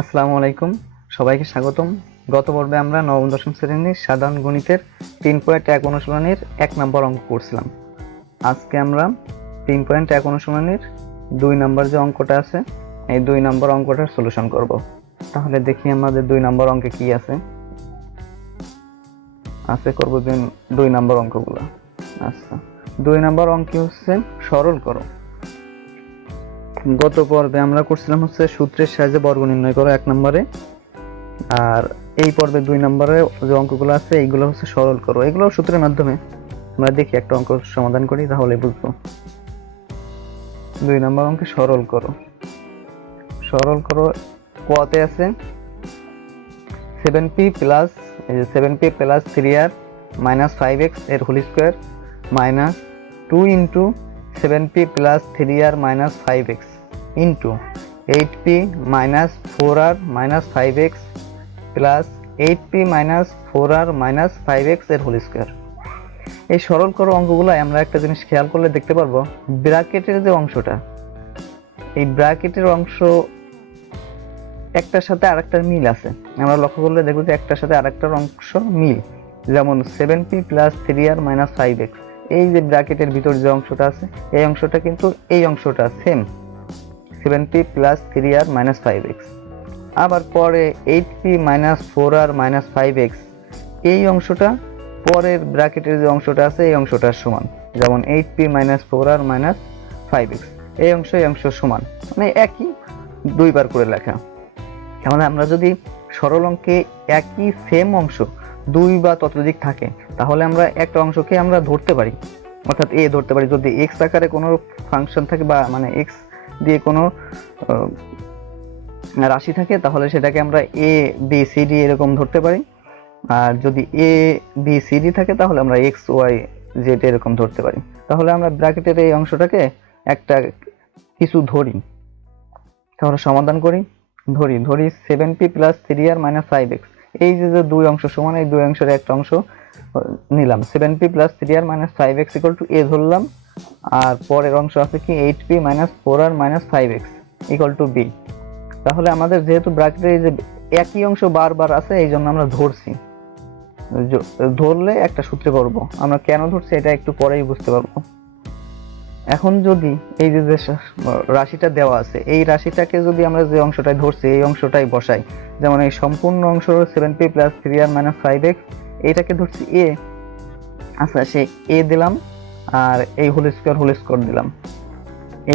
আসসালামু আলাইকুম। সবাইকে স্বাগতম। গত পর্বে আমরা নবম, দশম শ্রেণির সাধারণ গণিতের তিন পয়েন্ট এক অনুশীলনের এক নম্বর অঙ্ক করছিলাম। আজকে আমরা তিন পয়েন্ট এক অনুশীলনের দুই নম্বর যে অঙ্কটা আছে, এই দুই নম্বর অঙ্কটার সলিউশন করব। তাহলে দেখি আমাদের দুই নম্বর অঙ্কে কি আছে। আছে, করব দুই নম্বর অঙ্কগুলো। আচ্ছা দুই নম্বর অঙ্কে হচ্ছে সরল করো। গত পর্বে আমরা করছিলাম হচ্ছে সূত্রের সাহায্যে বর্গ নির্ণয় করো এক নম্বরে। আর এই পর্বে দুই নম্বরে যে অঙ্কগুলো আছে, এইগুলো হচ্ছে সরল করো। এগুলো সূত্রের মাধ্যমে আমরা দেখি একটা অঙ্ক সমাধান করি তাহলে বুঝব। দুই নম্বর অঙ্কে সরল করো। সরল করো, কতে আছে seven P plus seven P plus three R minus five এক্সের whole square minus two into seven P plus three R minus five X into eight P minus four R minus five X plus eight P minus four R minus five এক্সের whole square এই সরল করো অঙ্কগুলো আমরা একটা জিনিস খেয়াল করলে দেখতে পারব, ব্র্যাকেটের যে অংশটা, এই ব্র্যাকেটের অংশ একটার সাথে আরেকটার মিল আছে। আমরা লক্ষ্য করলে দেখব যে একটার সাথে আরেকটার অংশ মিল। যেমন seven P plus three R minus five X এই যে ব্র্যাকেটের ভিতর যে অংশটা আছে, এই অংশটা কিন্তু এই অংশটা same seven P plus three R minus five X আবার পরে eight P minus four R minus five X এই অংশটা পরের ব্র্যাকেটের যে অংশটা আছে, এই অংশটার সমান। যেমন eight P minus four R minus five X এই অংশ এই অংশ সমান। মানে একই দুইবার করে লেখা। তাহলে আমরা যদি সরল অঙ্কে একই সেম অংশ দুই বা ততোধিক থাকে, তাহলে আমরা একটা অংশকে আমরা ধরতে পারি। অর্থাৎ এ ধরতে পারি। যদি এক্স আকারে কোনো ফাংশন থাকে বা মানে এক্স দিয়ে কোনো রাশি থাকে, তাহলে সেটাকে আমরা এ বি সি ডি এরকম ধরতে পারি। আর যদি এ বি সি ডি থাকে, তাহলে আমরা এক্স ওয়াই জেড এরকম ধরতে পারি। তাহলে আমরা ব্র্যাকেটের এই অংশটাকে একটা কিছু ধরি। তাহলে সমাধান করি, ধরি ধরি seven P plus three R minus five X এই যে যে দুই অংশ সমান, এই দুই অংশের একটা অংশ নিলাম। Seven P plus three R minus five X equal to A ধরলাম। আর পরের অংশ আছে কি eight P minus four R minus five X equal to B তাহলে আমাদের যেহেতু ব্র্যাকেটের এই যে একই অংশ বারবার আছে, এই জন্য আমরা ধরছি। ধরলে একটা সূত্রে করব। আমরা কেন ধরছি এটা একটু পরেই বুঝতে পারব। এখন যদি এই যে রাশিটা দেওয়া আছে, এই রাশিটাকে যদি আমরা যে অংশটাই ধরছি, এই অংশটাই বসাই, যেমন এই সম্পূর্ণ অংশ seven P plus three R minus five X এইটাকে ধরছি এ আচ্ছা সে এ দিলাম। আর এই হোল স্কোয়ার হোল স্কোয়ার দিলাম।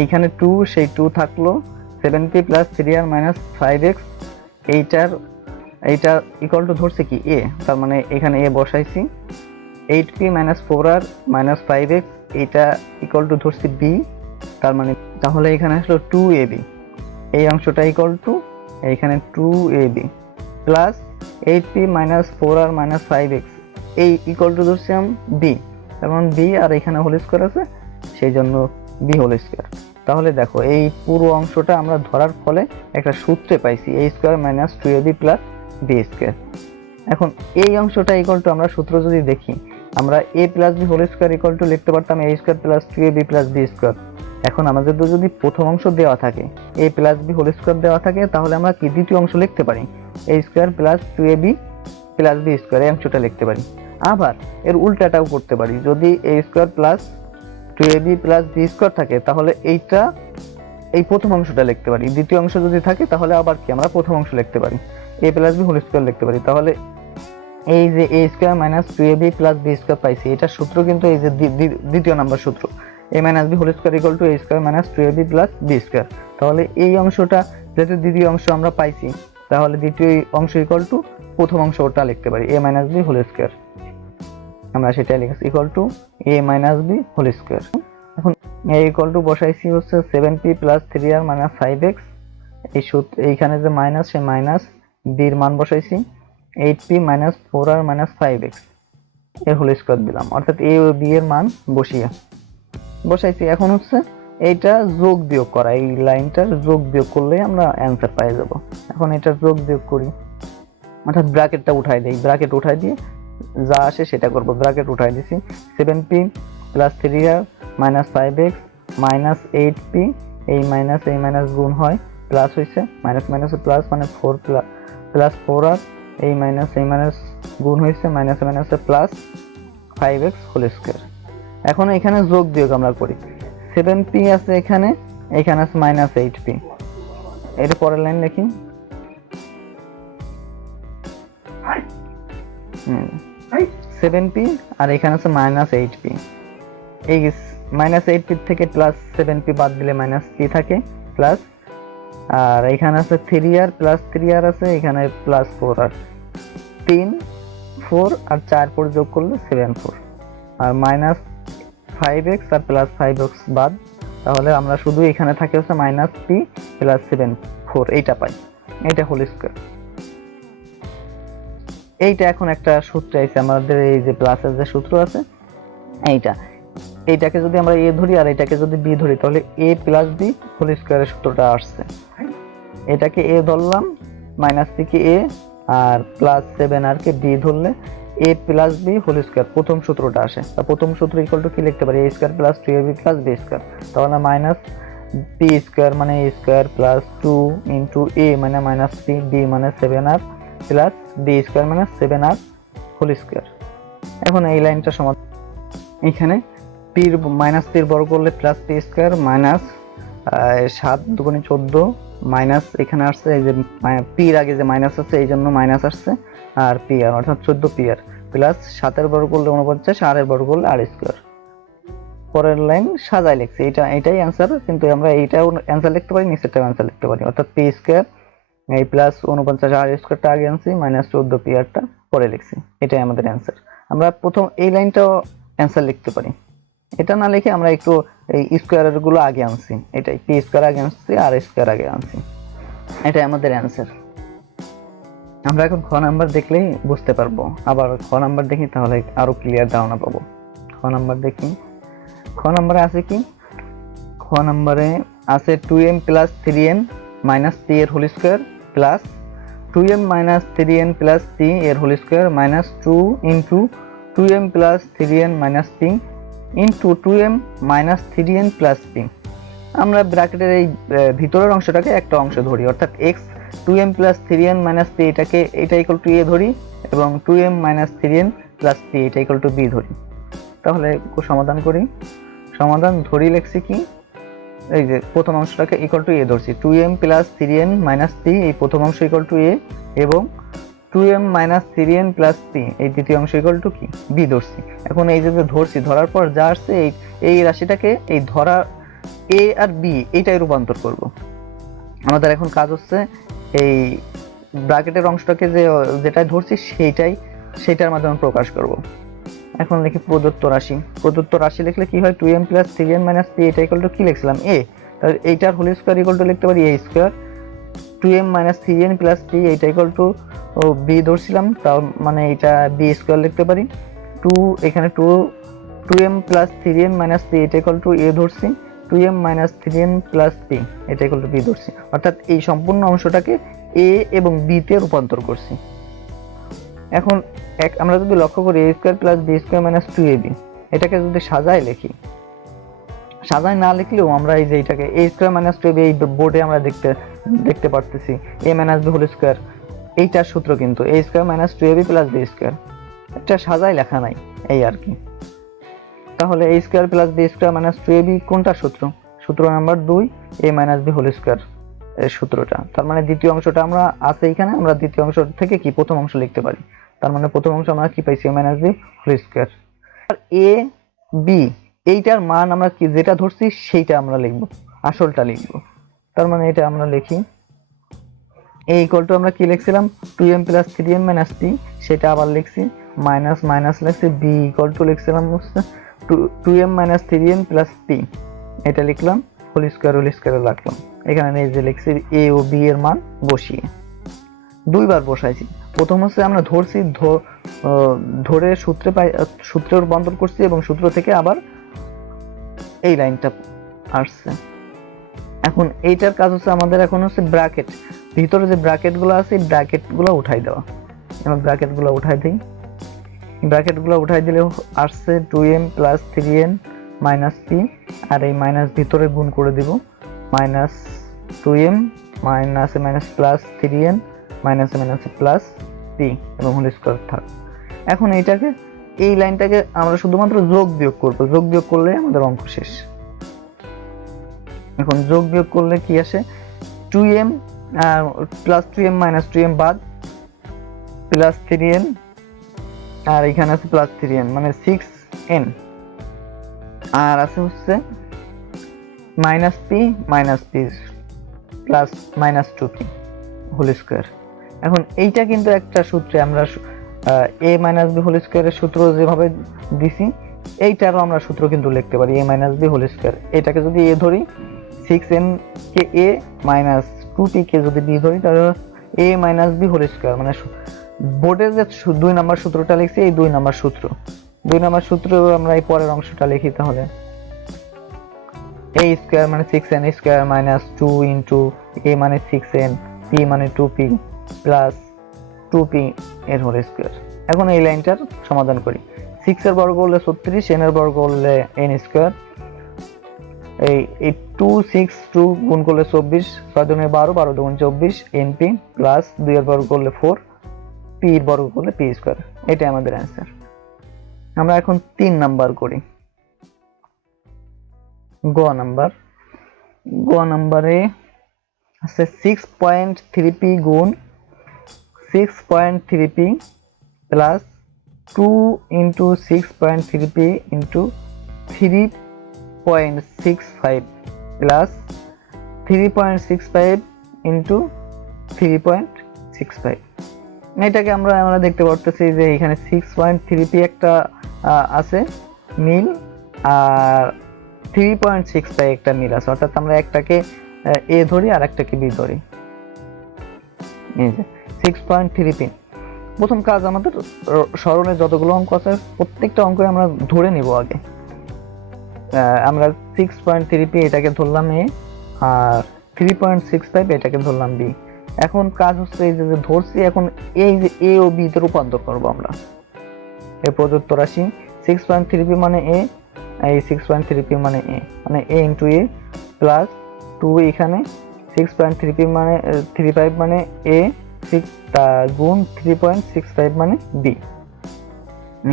এইখানে টু সেই টু থাকল। Seven P plus three R minus five X এইটার এইটা ইকুয়াল টু ধরছে কি? এ তার মানে এখানে এ বসাইছি। Eight P minus four R minus five X এইটা ইকুয়াল টু ধরছি বি তার মানে তাহলে এখানে আসলো টু এ বি এই অংশটা ইকুয়াল টু এইখানে two A B plus eight P minus four R minus five X এই ইকুয়াল টু ধরছি ধরছিলাম বি যেমন বি আর এখানে হোল স্কোয়ার আছে সেই জন্য বি হোল স্কোয়ার তাহলে দেখো, এই পুরো অংশটা আমরা ধরার ফলে একটা সূত্রে পাইছি A square minus two A B plus B square এখন এই অংশটা ইকুয়াল টু আমরা সূত্র যদি দেখি, আমরা A plus B whole square equal to লিখতে পারতাম A square plus two A B plus B square এখন আমাদের তো যদি প্রথম অংশ দেওয়া থাকে A plus B whole square দেওয়া থাকে, তাহলে আমরা কি দ্বিতীয় অংশ লিখতে পারি? A square plus two A B plus B square এই অংশটা লিখতে পারি। আবার এর উল্টাটাও করতে পারি। যদি A square plus two A B plus B square থাকে, তাহলে এইটা এই প্রথম অংশটা লিখতে পারি। দ্বিতীয় অংশ যদি থাকে, তাহলে আবার কি? আমরা প্রথম অংশ লিখতে পারি। A plus B whole square লিখতে পারি। তাহলে এই যে A square minus two A B plus B square পাইছি এটার সূত্র কিন্তু এই যে দ্বি- দ্বি- দ্বিতীয় নাম্বার সূত্র। A minus B whole square equal to A square minus two A B plus B square তাহলে এই অংশটা যেহেতু দ্বিতীয় অংশ আমরা পাইছি, তাহলে দ্বিতীয় অংশ ইকুয়াল টু প্রথম অংশ ওটা লিখতে পারি A minus B whole square আমরা সেটা লিখেছি equal to A minus B whole square এখন এ ইকুয়াল টু বসাইছি হচ্ছে seven P plus three R minus five X এই সূত্র এইখানে যে মাইনাস সে মাইনাস বির মান বসাইছি eight P minus four R minus five এক্সের হোল স্কোয়ার দিলাম, অর্থাৎ এ ও বি এর মান বসিয়ে বসাইছি। এখন হচ্ছে এইটা যোগ বিয়োগ করা, এই লাইনটার যোগ বিয়োগ করলে আমরা অ্যান্সার পেয়ে যাব। এখন এটা যোগ বিয়োগ করি, অর্থাৎ ব্র্যাকেটটা উঠাই দিই ব্র্যাকেট উঠাই দিয়ে যা আসে সেটা করব। ব্র্যাকেট উঠাই দিছি। Seven P plus three R minus five X minus eight P এই মাইনাস এই মাইনাস গুণ হয় প্লাস হয়েছে মাইনাস মাইনাসে প্লাস মানে ফোর প্লাস ফোর আর এই মাইনাস এই মাইনাস গুণ হয়েছে মাইনাস মাইনাসে plus five X whole square এখন এখানে যোগ বিয়োগ আমরা করি। সেভেন পি আছে এখানে এখানে আছে মাইনাস এইট পি এটা পরের লাইন লিখি। সেভেন পি আর এখানে আছে মাইনাস এইট পি এই মাইনাস এইট পি থেকে প্লাস সেভেন পি বাদ দিলে মাইনাস পি থাকে প্লাস আর এখানে আছে three R plus three R আছে, এখানে প্লাস ফোর আর তিন ফোর আর চার পর যোগ করলে seven four R minus five X আর প্লাস ফাইভ এক্স বাদ, তাহলে আমরা শুধু এখানে থাকে হচ্ছে minus P plus seven four এইটা পাই। এটা হোল স্কোয়ার এইটা এখন একটা সূত্র আছে আমাদের এই যে প্লাসের যে সূত্র আছে, এইটা। এইটাকে যদি আমরা এ ধরি আর এটাকে যদি বি ধরি, তাহলে এ প্লাস বি হোল স্কোয়ারের সূত্রটা আসছে। এটাকে এ ধরলাম মাইনাস থেকে এ, আর প্লাস সেভেন আর কে বি ধরলে A plus B whole square প্রথম সূত্রটা আসে। তা প্রথম সূত্র ইকুয়াল টু কি লিখতে পারি? A square plus two A B plus B square তাহলে মাইনাস বি স্কোয়ার মানে A square plus two into A মানে মাইনাস থ্রি বি মানে seven R plus B square মানে সেভেন আর হোল স্কোয়ার। এখন এই লাইনটা সমাধান এখানে পির মাইনাস পির বর্গ করলে প্লাস পি স্কোয়ার মাইনাস সাত দুগুণে চোদ্দ মাইনাস এখানে আসছে এই যে পির আগে যে মাইনাস আছে এই জন্য মাইনাস আসছে আর পি আর অর্থাৎ চোদ্দ পি আর প্লাস সাতের বর্গ করলে উনপঞ্চাশ আরের বর্গ করলে আর স্কোয়ার। পরের লাইন সাজায় লিখছি। এটা এটাই অ্যান্সার কিন্তু আমরা এইটাও অ্যান্সার লিখতে পারি নিচেরটাও অ্যান্সার লিখতে পারি অর্থাৎ পি স্কোয়ার এই প্লাস উনপঞ্চাশ আর স্কোয়ারটা আগে আনছি মাইনাস চোদ্দ পি আরটা পরে লিখছি। এটাই আমাদের অ্যান্সার আমরা প্রথম এই লাইনটাও অ্যান্সার লিখতে পারি। এটা না লিখে আমরা একটু এই স্কোয়ারেরগুলো আগে আনছি। এটাই পি স্কোয়ার আগে আনছি আর স্কোয়ার আগে আনছি। এটাই আমাদের অ্যান্সার আমরা এখন খ নাম্বার দেখলেই বুঝতে পারব। আবার খ নাম্বার দেখি, তাহলে আরও ক্লিয়ার ধারণা পাবো। খ নাম্বার দেখি। খ নাম্বারে আছে কি? খ নাম্বারে আছে two M plus three M minus P এর whole square plus two M minus three N plus P এর whole square minus two into two M plus three N minus P into two M minus three N plus P আমরা ব্র্যাকেটের এই ভিতরের অংশটাকে একটা অংশ ধরি, অর্থাৎ X two M plus three N minus P এটাকে, এটা ইকুয়াল টু এ ধরি এবং two M minus three N plus P এটা ইকুয়াল টু বি ধরি। তাহলে সমাধান করি। সমাধান ধরি লেখছি কি? এই যে প্রথম অংশটাকে ইকুয়াল টু এ ধরছি। Two M plus three N minus P এই প্রথম অংশ ইকুয়াল টু এ এবং two M minus three N plus P এই দ্বিতীয় অংশ ইকুয়াল টু কি? বি ধরছি। এখন এই যে ধরছি, ধরার পর যা আসছে, এই এই রাশিটাকে এই ধরা এ আর বি এইটাই রূপান্তর করব। আমাদের এখন কাজ হচ্ছে এই ব্র্যাকেটের অংশটাকে যে যেটা ধরছি, সেইটাই, সেইটার মাধ্যমে প্রকাশ করব। এখন লিখি প্রদত্ত রাশি। প্রদত্ত রাশি লিখলে কি হয়? Two M plus three M minus P এটা ইকুয়াল টু কি লিখছিলাম? এ তাহলে এইটার হোল স্কোয়ার ইকুয়াল টু লিখতে পারি a square two m minus three n plus three এটা ইকুয়াল টু বি ধরছিলাম, তাও মানে এটা বি স্কোয়ার লিখতে পারি। টু এখানে two two M plus three N minus P এটা ইকুয়াল টু এ ধরছি। Two M minus three N plus P এটা ইকুয়াল টু বি ধরছি। অর্থাৎ এই সম্পূর্ণ অংশটাকে এ এবং বি তে রূপান্তর করছি। এখন এক আমরা যদি লক্ষ্য করি A square plus B square minus two A B এটাকে যদি সাজায় লিখি, সাজায় না লিখলেও আমরা এই যে এটাকে এ স্কোয়ার মাইনাস টু এই বোর্ডে আমরা দেখতে দেখতে পারতেছি A minus B whole square এইটার সূত্র কিন্তু A square minus two A B plus B square এটা সাজায় লেখা নাই এই আর কি। তাহলে A square plus B square minus two A B কোনটা সূত্র? সূত্র নাম্বার দুই A minus B whole square সূত্রটা। তার মানে দ্বিতীয় অংশটা আমরা আছে এখানে, আমরা দ্বিতীয় অংশ থেকে কি প্রথম অংশ লিখতে পারি? তার মানে প্রথম অংশ আমরা কি পাইছি? A minus B whole square R A B এইটার মান আমরা কি যেটা ধরছি সেইটা আমরা লিখব, আসলটা লিখব। তার মানে এটা আমরা লিখি এ ইকুয়াল টু আমরা কি লিখছিলাম? Two M plus three M minus P সেটা আবার লিখছি মাইনাস মাইনাস লিখছি বি ইকুয়াল টু লিখছিলাম হচ্ছে two M minus three M plus P এটা লিখলাম হোল স্কোয়ার হোল স্কোয়ার রাখলাম এখানে যে লিখছি এ ও বি এর মান বসিয়ে। দুইবার বসাইছি। প্রথম হচ্ছে আমরা ধরছি ধরে সূত্রে পাই সূত্রে রূপান্তর করছি এবং সূত্র থেকে আবার এই লাইনটা আসছে। এখন এইটার কাজ হচ্ছে আমাদের এখন হচ্ছে ব্র্যাকেট। ভিতরে যে ব্র্যাকেটগুলো আছে ব্র্যাকেটগুলো উঠাই দেওয়া। এবার ব্র্যাকেটগুলো উঠাই দিই। ব্র্যাকেটগুলো উঠাই দিলে আসছে two M plus three N minus P, আর এই মাইনাস ভিতরে গুণ করে দিব। মাইনাস টু এম মাইনাসে মাইনাস প্লাস থ্রি এন মাইনাসে মাইনাসে প্লাস পি এবং হোল স্কোয়ার থাক। এখন এইটাকে, এই লাইনটাকে আমরা শুধুমাত্র যোগ বিয়োগ করব। যোগ বিয়োগ করলে আমাদের অঙ্ক শেষ। এখন যোগ বিয়োগ করলে কি আসে? Two M plus two M minus two M বাদ প্লাস থ্রি এন আর এখানে আছে প্লাস থ্রি এন মানে সিক্স এন আর আছে হচ্ছে minus P minus P plus minus two P whole square এখন এইটা কিন্তু একটা সূত্রে আমরা এ মাইনাস বি হোল স্কোয়ারের সূত্র যেভাবে দিছি, এইটারও আমরা সূত্র কিন্তু লিখতে পারি A minus B whole square এটাকে যদি এ ধরি সিক্স এন কে এ মাইনাস টু পি কে যদি বি ধরি, তাহলে A minus B whole square মানে বোর্ডের যে দুই নাম্বার সূত্রটা লিখছি, এই দুই নাম্বার সূত্র। দুই নাম্বার সূত্র আমরা এই পরের অংশটা লিখি তাহলে। এ স্কোয়ার মানে six N square minus two into A মানে সিক্স এন পি মানে two P plus two P এর হোল স্কোয়ার এখন এই লাইনটার সমাধান করি। সিক্স এর বর্গ করলে ছত্রিশ এন এর বর্গ করলে এন স্কোয়ার এই এই টু সিক্স টু গুণ করলে চব্বিশ, ছয় দুগুণে বারো বারো দুগুণ চব্বিশ এন পি প্লাস দুই এর বর্গ করলে ফোর পি এর বর্গ করলে পি স্কোয়ার এটাই আমাদের অ্যান্সার আমরা এখন তিন নাম্বার করি। গ নাম্বার গ নাম্বারে আছে সিক্স পয়েন্ট থ্রি পি গুণ six point three P plus two into six point three P into three point six five plus three point six five into three point six five এটাকে আমরা আমরা দেখতে পারতেছি যে এখানে সিক্স পয়েন্ট থ্রি পি একটা আছে মিল আর থ্রি পয়েন্ট সিক্স ফাইভ একটা মিল আছে। অর্থাৎ আমরা একটাকে এ ধরি আর একটাকে বি ধরি। এই যে। সিক্স পয়েন্ট থ্রি পি প্রথম কাজ আমাদের স্মরণে যতগুলো অঙ্ক আছে, প্রত্যেকটা অঙ্কই আমরা ধরে নিব আগে। আমরা সিক্স পয়েন্ট থ্রি পি এটাকে ধরলাম এ আর থ্রি পয়েন্ট সিক্স ফাইভ এটাকে ধরলাম বি এখন কাজ হচ্ছে এই যে ধরছি, এখন এই যে এ ও বি তে রূপান্তর করব আমরা। এ প্রদত্ত রাশি সিক্স পয়েন্ট থ্রি পি মানে এ এই সিক্স পয়েন্ট থ্রি পি মানে এ মানে A into A plus two এখানে সিক্স পয়েন্ট থ্রি পি মানে থ্রি ফাইভ মানে এ সিক্স গুণ থ্রি পয়েন্ট সিক্স ফাইভ মানে বি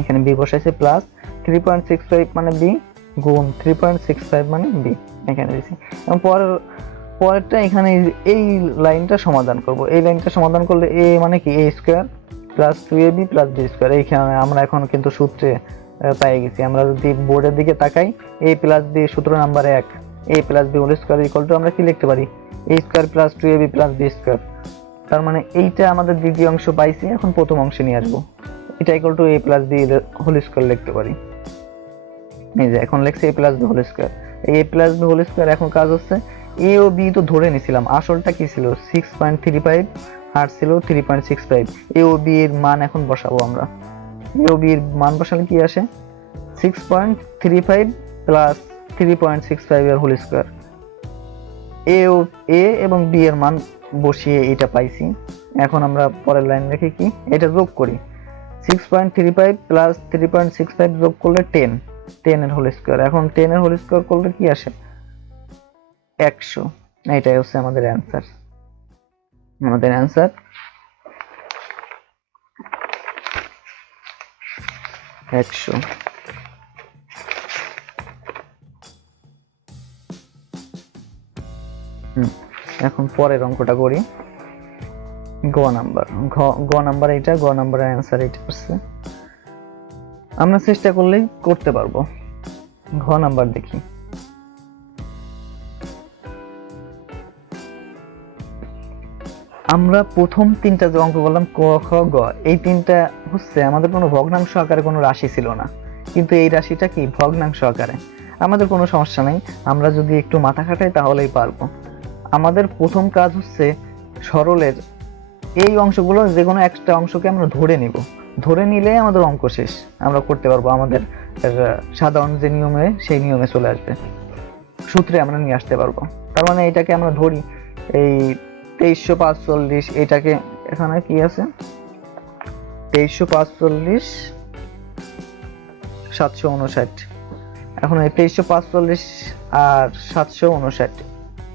এখানে বি বসাইছে plus three point six five মানে বি গুণ থ্রি পয়েন্ট সিক্স ফাইভ মানে বি এখানে দিছি এবং পরের, পরেরটা এখানে এই লাইনটা সমাধান করব। এই লাইনটা সমাধান করলে এ মানে কি? A square plus two A B plus B square এইখানে আমরা এখন কিন্তু সূত্রে পেয়ে গেছি। আমরা যদি বোর্ডের দিকে তাকাই এ প্লাস বি সূত্র নাম্বার এক। A plus B whole square equal to আমরা কি লিখতে পারি? A square plus two A B plus B square তার মানে এইটা আমাদের দ্বিতীয় অংশ পাইছি, এখন প্রথম অংশে নিয়ে আসব। এটা equal to A plus B whole square লিখতে পারি। এই যে এখন লিখছি A plus B whole square এই A plus B whole square এখন কাজ হচ্ছে এ ও বি তো ধরে নিছিলাম, আসলটা কি ছিল? সিক্স পয়েন্ট থ্রি ফাইভ আর ছিল three point six five A O B এর মান এখন বসাবো আমরা। এ ও বি এর মান বসালে কি আসে? Six point three five plus three point six five এর হোল স্কোয়ার এ ও এ এবং বি এর মান বসিয়ে এটা পাইছি। এখন আমরা পরের লাইন রেখে কি। এটা যোগ করি। Six point three five plus three point six five যোগ করলে টেন টেন এর হোল স্কোয়ার এখন টেন এর হোল স্কোয়ার করলে কি আসে? একশো। এটাই হচ্ছে আমাদের অ্যান্সার আমাদের অ্যান্সার একশো। এখন পরের অঙ্কটা করি। গ নাম্বার। গ নাম্বার এটা গ নাম্বারের অ্যান্সার এটা হচ্ছে। আমরা চেষ্টা করলেই করতে পারব। ঘ নাম্বার দেখি। আমরা প্রথম তিনটা যে অঙ্ক করলাম, ক, খ, গ, এই তিনটা হচ্ছে আমাদের কোনো ভগ্নাংশ আকারে কোনো রাশি ছিল না। কিন্তু এই রাশিটা কি? ভগ্নাংশ আকারে। আমাদের কোনো সমস্যা নেই। আমরা যদি একটু মাথা খাটাই তাহলেই পারব। আমাদের প্রথম কাজ হচ্ছে সরলের এই অংশগুলো, যে কোনো একটা অংশকে আমরা ধরে নিব। ধরে নিলে আমাদের অঙ্ক শেষ। আমরা করতে পারব আমাদের সাধারণ যে নিয়মে, সেই নিয়মে চলে আসবে। সূত্রে আমরা নিয়ে আসতে পারব। তার মানে এটাকে আমরা ধরি, এই তেইশশো পাঁচচল্লিশ, এটাকে এখানে কি আছে? তেইশশো পাঁচচল্লিশ, সাতশো উনষাট। এখন এই তেইশশো পাঁচচল্লিশ আর সাতশো উনষাট।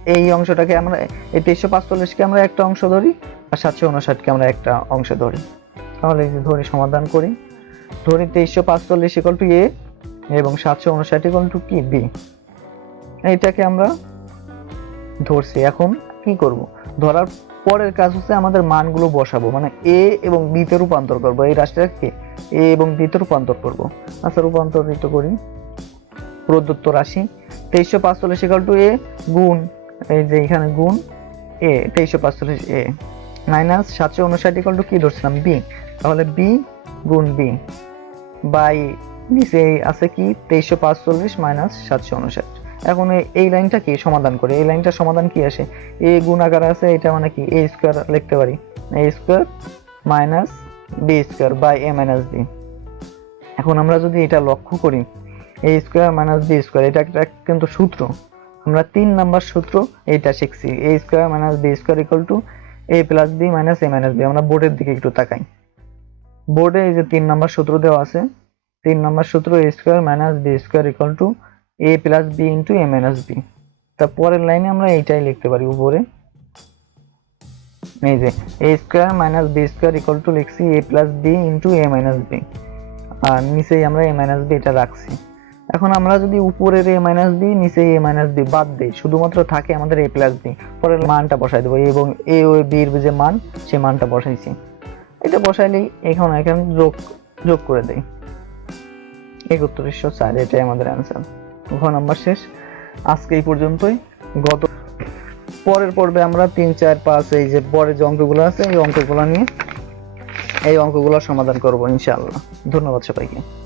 এই অংশটাকে আমরা, এই তেইশশো পাঁচচল্লিশকে আমরা একটা অংশ ধরি আর সাতশো উনষাটকে আমরা একটা অংশ ধরি। তাহলে ধরি সমাধান করি। ধরি তেইশশো পাঁচচল্লিশ ইকল টু এ এবং সাতশো উনষাট ইকল টু কি? বি এইটাকে আমরা ধরছি। এখন কি করব? ধরার পরের কাজ হচ্ছে আমাদের মানগুলো বসাবো। মানে এ এবং বিতে রূপান্তর করব। এই রাশিটাকে এ এবং বিতে রূপান্তর করব। আচ্ছা রূপান্তরিত করি। প্রদত্ত রাশি। তেইশশো পাঁচচল্লিশ ইকাল টু এ গুণ এই যে এখানে গুণ এ তেইশশো পাঁচচল্লিশ এ। মাইনাস সাতশো উনষাট ইকাল টু কি ধরছিলাম? বি। তাহলে বি গুণ বি বাই নিচে আছে কি? তেইশশো পাঁচচল্লিশ মাইনাস সাতশো উনষাট। এখন এই- লাইনটা কি? সমাধান করে। এই লাইনটা সমাধান কি আসে? এ গুণ আকারে আছে, এটা মানে কি? এ স্কোয়ার লিখতে পারি। A square minus B square by A minus B. এখন আমরা যদি এটা লক্ষ্য করি, A square minus B square, এটা একটা কিন্তু সূত্র। আমরা তিন নাম্বার সূত্র এইটা শিখছি। A square minus B square equal to A plus B minus A minus B আমরা বোর্ডের দিকে একটু তাকাই। বোর্ডে এই যে তিন নাম্বার সূত্র দেওয়া আছে, তিন নাম্বার সূত্র A square minus B square equal to A plus B into A minus B তা পরের লাইনে আমরা এইটাই লিখতে পারি উপরে। এই যে A square minus B square equal to লিখছি A plus B into A minus B আর নিচেই আমরা এ মাইনাস বি এটা রাখছি। এখন আমরা যদি উপরের এ মাইনাস দিই নিচে এ মাইনাস বি বাদ দিই, শুধুমাত্র থাকে আমাদের এ প্লাস বি পরের মানটা বসাই দেবো এবং এ ও বির যে মান সে মানটা বসাইছি। এটা বসাইলেই এখন এখন যোগ যোগ করে দেই। একত্রিশশো চার, এটাই আমাদের অ্যান্সার ঘ নাম্বার শেষ। আজকে এই পর্যন্তই। গত পরের পর্বে আমরা তিন, চার, পাঁচ, এই যে পরের যে অঙ্কগুলো আছে, এই অঙ্কগুলো নিয়ে, এই অঙ্কগুলো সমাধান করব, ইনশাআল্লাহ। ধন্যবাদ সবাইকে।